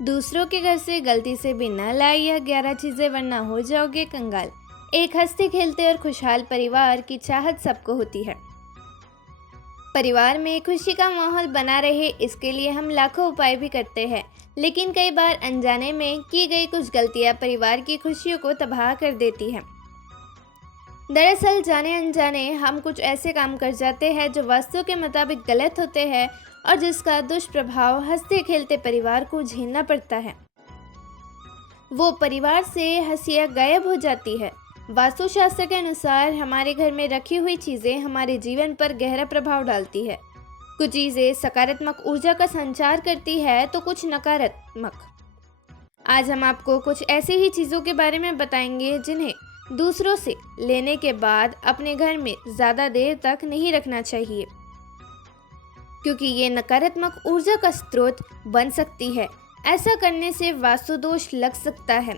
दूसरों के घर से गलती से भी न लाए यह 11 चीजें वरना हो जाओगे कंगाल। एक हंसते खेलते और खुशहाल परिवार की चाहत सबको होती है। परिवार में खुशी का माहौल बना रहे इसके लिए हम लाखों उपाय भी करते हैं, लेकिन कई बार अनजाने में की गई कुछ गलतियां परिवार की खुशियों को तबाह कर देती हैं। दरअसल जाने अनजाने हम कुछ ऐसे काम कर जाते हैं जो वास्तु के मुताबिक गलत होते हैं और जिसका दुष्प्रभाव हंसते खेलते परिवार को झेलना पड़ता है। वो परिवार से हंसियाँ गायब हो जाती है। वास्तुशास्त्र के अनुसार हमारे घर में रखी हुई चीज़ें हमारे जीवन पर गहरा प्रभाव डालती है। कुछ चीज़ें सकारात्मक ऊर्जा का संचार करती है तो कुछ नकारात्मक। आज हम आपको कुछ ऐसी ही चीज़ों के बारे में बताएंगे जिन्हें दूसरों से लेने के बाद अपने घर में ज़्यादा देर तक नहीं रखना चाहिए, क्योंकि ये नकारात्मक ऊर्जा का स्रोत बन सकती है। ऐसा करने से वास्तु दोष लग सकता है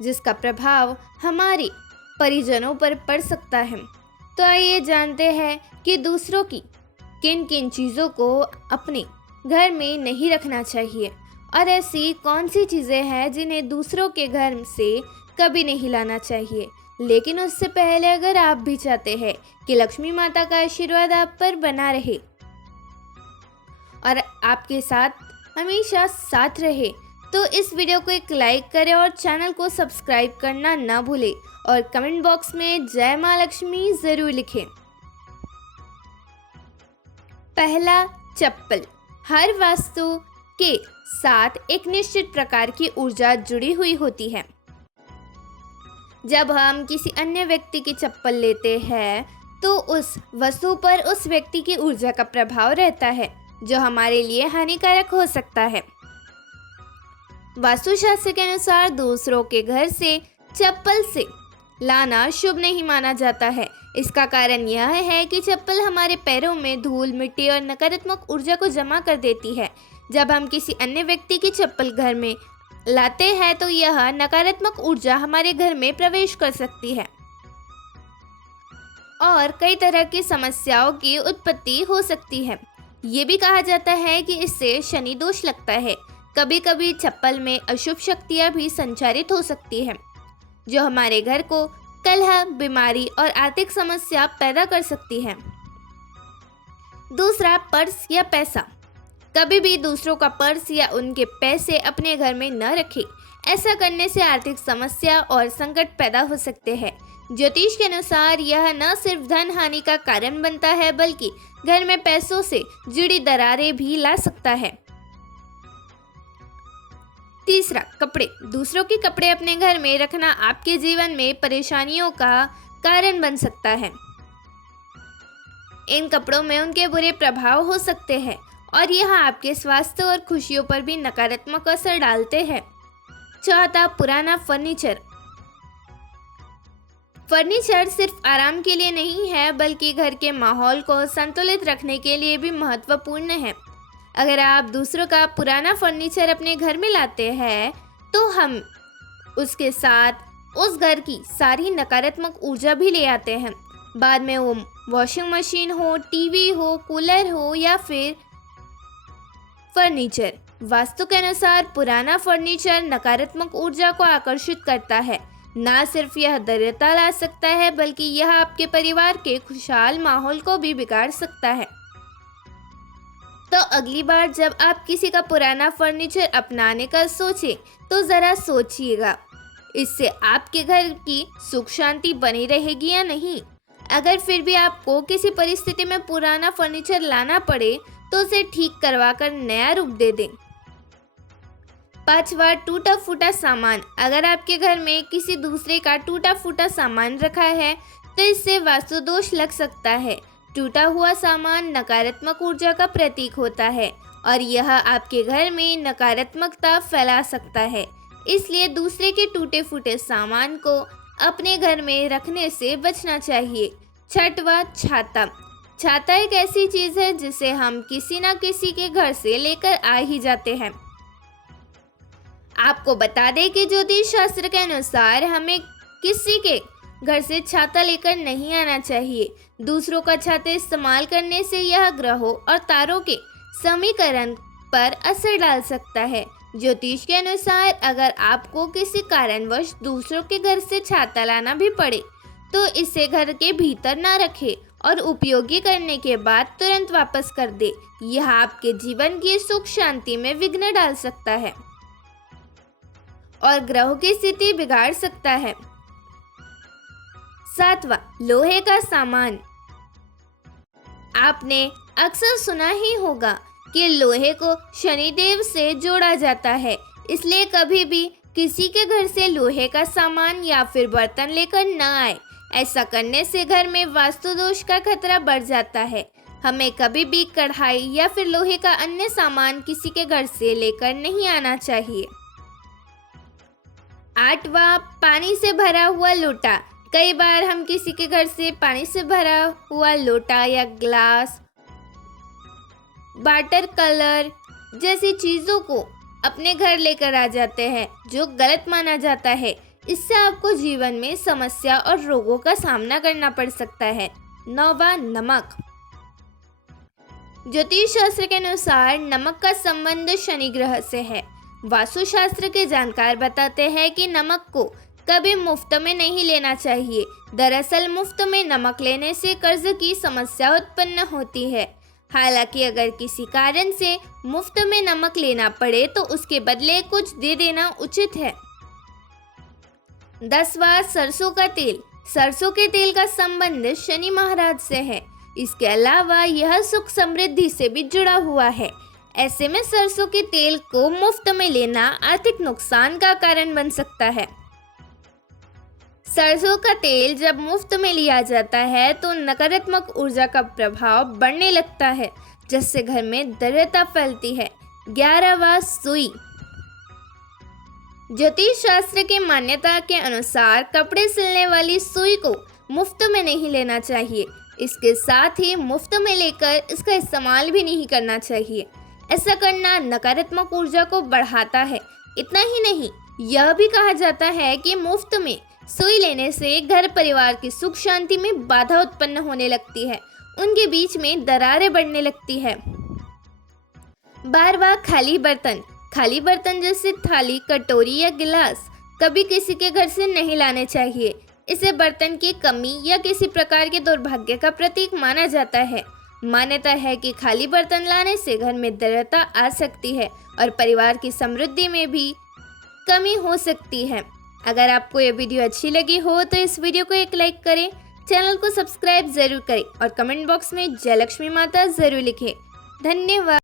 जिसका प्रभाव हमारे परिजनों पर पड़ सकता है। तो आइए जानते हैं कि दूसरों की किन किन चीज़ों को अपने घर में नहीं रखना चाहिए और ऐसी कौन सी चीज़ें हैं जिन्हें दूसरों के घर से कभी नहीं लाना चाहिए। लेकिन उससे पहले अगर आप भी चाहते हैं कि लक्ष्मी माता का आशीर्वाद आप पर बना रहे और आपके साथ हमेशा साथ रहे, तो इस वीडियो को एक लाइक करें और चैनल को सब्सक्राइब करना ना भूलें और कमेंट बॉक्स में जय माँ लक्ष्मी ज़रूर लिखें। पहला, चप्पल। हर वास्तु के साथ एक निश्चित प्रकार की ऊर्जा जुड़ी हुई होती है। जब हम किसी अन्य व्यक्ति की चप्पल लेते हैं तो उस वस्तु पर उस व्यक्ति की ऊर्जा का प्रभाव रहता है जो हमारे लिए हानिकारक हो सकता है। वास्तुशास्त्र के अनुसार दूसरों के घर से चप्पल से लाना शुभ नहीं माना जाता है। इसका कारण यह है कि चप्पल हमारे पैरों में धूल, मिट्टी और नकारात्मक ऊर्जा को जमा कर देती है। जब हम किसी अन्य व्यक्ति की चप्पल घर में लाते हैं तो यह नकारात्मक ऊर्जा हमारे घर में प्रवेश कर सकती है और कई तरह की समस्याओं की उत्पत्ति हो सकती है। ये भी कहा जाता है कि इससे शनि दोष लगता है। कभी कभी चप्पल में अशुभ शक्तियाँ भी संचारित हो सकती हैं जो हमारे घर को कलह, बीमारी और आर्थिक समस्या पैदा कर सकती है। दूसरा, पर्स या पैसा। कभी भी दूसरों का पर्स या उनके पैसे अपने घर में न रखें। ऐसा करने से आर्थिक समस्या और संकट पैदा हो सकते हैं। ज्योतिष के अनुसार यह न सिर्फ धन हानि का कारण बनता है बल्कि घर में पैसों से जुड़ी दरारें भी ला सकता है। तीसरा, कपड़े। दूसरों के कपड़े अपने घर में रखना आपके जीवन में परेशानियों का कारण बन सकता है। इन कपड़ों में उनके बुरे प्रभाव हो सकते हैं और यह आपके स्वास्थ्य और खुशियों पर भी नकारात्मक असर डालते हैं। चौथा, पुराना फर्नीचर। फर्नीचर सिर्फ आराम के लिए नहीं है बल्कि घर के माहौल को संतुलित रखने के लिए भी महत्वपूर्ण है। अगर आप दूसरों का पुराना फर्नीचर अपने घर में लाते हैं तो हम उसके साथ उस घर की सारी नकारात्मक ऊर्जा भी ले आते हैं। बाद में वो वॉशिंग मशीन हो, टीवी हो, कूलर हो या फिर फर्नीचर। वास्तु के अनुसार पुराना फर्नीचर नकारात्मक ऊर्जा को आकर्षित करता है। ना सिर्फ यह दरिद्रता ला सकता है बल्कि यह आपके परिवार के खुशहाल माहौल को भी बिगाड़ सकता है। तो अगली बार जब आप किसी का पुराना फर्नीचर अपनाने का सोचें तो ज़रा सोचिएगा, इससे आपके घर की सुख शांति बनी रहेगी या नहीं। अगर फिर भी आपको किसी परिस्थिति में पुराना फर्नीचर लाना पड़े तो उसे ठीक करवा कर नया रूप दे दें। पांचवा, टूटा फूटा सामान। अगर आपके घर में किसी दूसरे का टूटा फूटा सामान रखा है तो इससे वास्तु दोष लग सकता है। टूटा हुआ सामान नकारात्मक ऊर्जा का प्रतीक होता है और यह आपके घर में नकारात्मकता फैला सकता है। इसलिए दूसरे के टूटे फूटे सामान को अपने घर में रखने से बचना चाहिए। छठवां, छाता। छाता एक ऐसी चीज़ है जिसे हम किसी न किसी के घर से लेकर आ ही जाते हैं। आपको बता दें कि ज्योतिष शास्त्र के अनुसार हमें किसी के घर से छाता लेकर नहीं आना चाहिए। दूसरों का छाता इस्तेमाल करने से यह ग्रहों और तारों के समीकरण पर असर डाल सकता है। ज्योतिष के अनुसार अगर आपको किसी कारणवश दूसरों के घर से छाता लाना भी पड़े तो इसे घर के भीतर ना रखें और उपयोगी करने के बाद तुरंत वापस कर दे। यह आपके जीवन की सुख शांति में विघ्न डाल सकता है और ग्रहों की स्थिति बिगाड़ सकता है। 7वां, लोहे का सामान। आपने अक्सर सुना ही होगा कि लोहे को शनिदेव से जोड़ा जाता है, इसलिए कभी भी किसी के घर से लोहे का सामान या फिर बर्तन लेकर न आए। ऐसा करने से घर में वास्तु दोष का खतरा बढ़ जाता है। हमें कभी भी कढ़ाई या फिर लोहे का अन्य सामान किसी के घर से लेकर नहीं आना चाहिए। 8वां, पानी से भरा हुआ लोटा। कई बार हम किसी के घर से पानी से भरा हुआ लोटा या ग्लास, वाटर कलर जैसी चीजों को अपने घर लेकर आ जाते हैं, जो गलत माना जाता है। इससे आपको जीवन में समस्या और रोगों का सामना करना पड़ सकता है। 9वां, नमक। ज्योतिष शास्त्र के अनुसार नमक का संबंध शनि ग्रह से है। वास्तु शास्त्र के जानकार बताते हैं कि नमक को कभी मुफ्त में नहीं लेना चाहिए। दरअसल मुफ्त में नमक लेने से कर्ज की समस्या उत्पन्न होती है। हालांकि अगर किसी कारण से मुफ्त में नमक लेना पड़े तो उसके बदले कुछ दे देना उचित है। 10वां, सरसों का तेल। सरसों के तेल का संबंध शनि महाराज से है। इसके अलावा यह सुख समृद्धि से भी जुड़ा हुआ है। ऐसे में सरसों के तेल को मुफ्त में लेना आर्थिक नुकसान का कारण बन सकता है। सरसों का तेल जब मुफ्त में लिया जाता है तो नकारात्मक ऊर्जा का प्रभाव बढ़ने लगता है, जिससे घर में दरिद्रता फैलती है। 11वां, सुई। ज्योतिष शास्त्र की मान्यता के अनुसार कपड़े सिलने वाली सुई को मुफ्त में नहीं लेना चाहिए। इसके साथ ही मुफ्त में लेकर इसका इस्तेमाल भी नहीं करना चाहिए। ऐसा करना नकारात्मक ऊर्जा को बढ़ाता है। इतना ही नहीं, यह भी कहा जाता है कि मुफ्त में सुई लेने से घर परिवार की सुख शांति में बाधा उत्पन्न होने लगती है, उनके बीच में दरारें बढ़ने लगती है। 12वां, खाली बर्तन। खाली बर्तन जैसे थाली, कटोरी या गिलास कभी किसी के घर से नहीं लाने चाहिए। इसे बर्तन की कमी या किसी प्रकार के दुर्भाग्य का प्रतीक माना जाता है। मान्यता है कि खाली बर्तन लाने से घर में दरिद्रता आ सकती है और परिवार की समृद्धि में भी कमी हो सकती है। अगर आपको ये वीडियो अच्छी लगी हो तो इस वीडियो को एक लाइक करें, चैनल को सब्सक्राइब जरूर करें और कमेंट बॉक्स में जय लक्ष्मी माता जरूर लिखें। धन्यवाद।